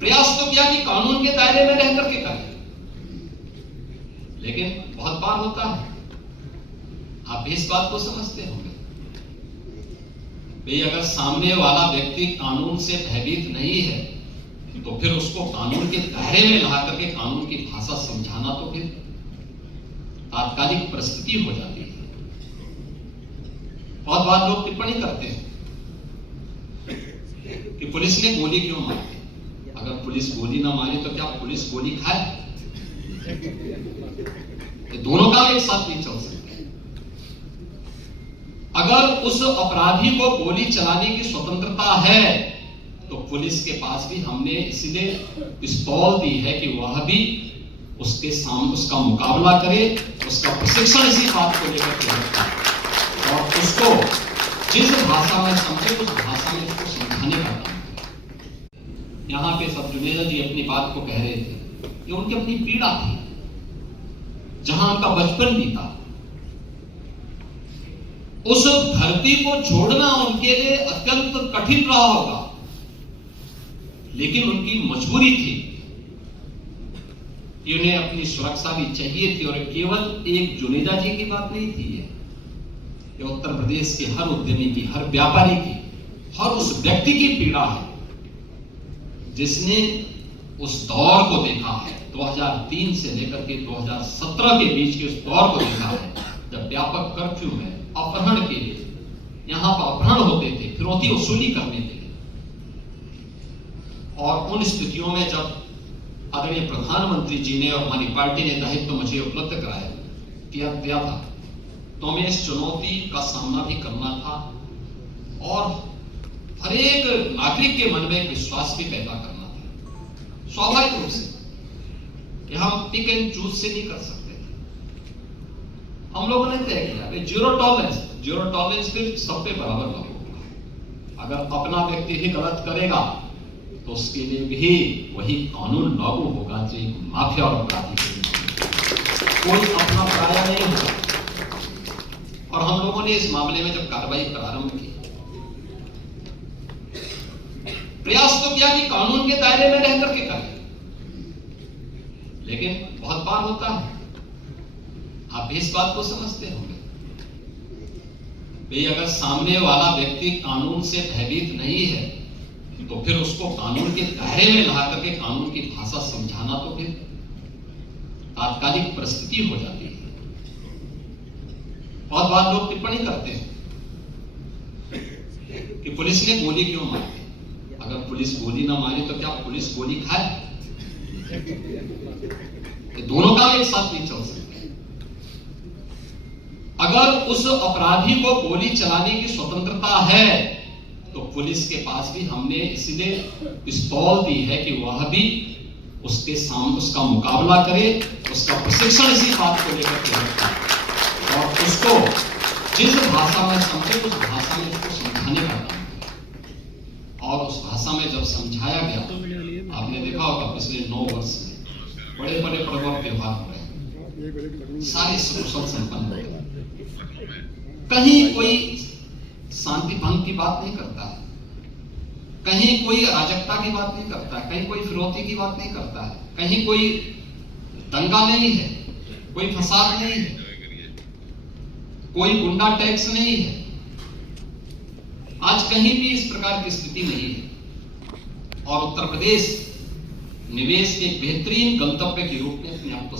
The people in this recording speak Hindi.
प्रयास तो किया कि कानून के दायरे में रह करके करें, लेकिन बहुत बार होता है, आप इस बात को समझते होंगे भाई, अगर सामने वाला व्यक्ति कानून से भयभीत नहीं है तो फिर उसको कानून के दायरे में ला करके कानून की भाषा समझाना तो फिर तात्कालिक परिस्थिति हो जाती है। बहुत बार लोग टिप्पणी करते हैं कि पुलिस ने गोली क्यों मारी। अगर पुलिस गोली ना मारे तो क्या पुलिस गोली खाए? ये दोनों काम एक साथ नहीं चल सकते। अगर उस अपराधी को गोली चलाने की स्वतंत्रता है तो पुलिस के पास भी हमने इसलिए पिस्तौल दी है कि वह भी उसके सामने उसका मुकाबला करे, उसका प्रशिक्षण इसी बात को लेकर के और उसको जिस भाषा में समझे उस भाषा में उसको समझाने का काम करे। यहाँ पे सब जुनेजा जी अपनी बात को कह रहे थे कि उनकी अपनी पीड़ा थी, जहां उनका बचपन बीता, उस धरती को छोड़ना उनके लिए अत्यंत कठिन रहा होगा, लेकिन उनकी मजबूरी थी कि उन्हें अपनी सुरक्षा भी चाहिए थी। और केवल एक जुनेजा जी की बात नहीं थी, ये उत्तर प्रदेश के हर उद्यमी की, हर व्यापारी की, हर उस व्यक्ति की पीड़ा है जिसने उस दौर को देखा है, 2003 से लेकर के 2017 के बीच के उस दौर को देखा है, जब व्यापक कर्फ्यू में अपहरण के लिए यहां पर अपहरण होते थे, फिरौती वसूली करने थे। और उन स्थितियों में जब आदरणीय प्रधानमंत्री जी ने और हमारी पार्टी ने दायित्व मुझे उपलब्ध किया था, तो हमें इस चुनौती का सामना भी करना था और हर एक नागरिक के मन में विश्वास भी पैदा करना था। स्वाभाविक रूप से कि हम पिक एंड चूज से नहीं कर सकते। हम लोगों ने तय किया जीरो टॉलरेंस फिर सब पे बराबर लागू होगा। अगर अपना व्यक्ति ही गलत करेगा तो उसके लिए भी वही कानून लागू होगा जो एक माफिया और अपराधी के कोई अपना पराया नहीं होगा। और हम लोगों ने इस मामले में जब कार्रवाई प्रारंभ की, प्रयास तो किया कि कानून के दायरे में रह करके करें, लेकिन बहुत बार होता है, आप इस बात को समझते होंगे भाई, अगर सामने वाला व्यक्ति कानून से भयभीत नहीं है तो फिर उसको कानून के दायरे में ला करके कानून की भाषा समझाना तो फिर तात्कालिक परिस्थिति हो जाती है। बहुत बार लोग टिप्पणी करते हैं कि पुलिस ने गोली क्यों मारी। अगर पुलिस गोली ना मारे तो क्या पुलिस गोली खाए? ये दोनों काम एक साथ नहीं चल सकते। अगर उस अपराधी को गोली चलाने की स्वतंत्रता है तो पुलिस के पास भी हमने इसलिए पिस्तौल दी है कि वह भी उसके सामने उसका मुकाबला करे, उसका प्रशिक्षण इसी बात को लेकर के और उसको जिस भाषा में समझे उस भाषा में उसको समझाने का काम करे। और उस भाषा में जब समझाया गया, आपने देखा होगा पिछले 9 वर्ष में बड़े बड़े पर्व त्योहार हो रहे, सारे सुकुशल संपन्न हो रहे, कहीं कोई शांति भंग की बात नहीं करता है, कहीं कोई अराजकता की बात नहीं करता है, कहीं कोई फिरौती की बात नहीं करता है, कहीं कोई दंगा नहीं है, कोई फसाद नहीं है, कोई गुंडा टैक्स नहीं है। आज कहीं भी इस प्रकार की स्थिति नहीं है और उत्तर प्रदेश निवेश के बेहतरीन गंतव्य के रूप में अपने आप को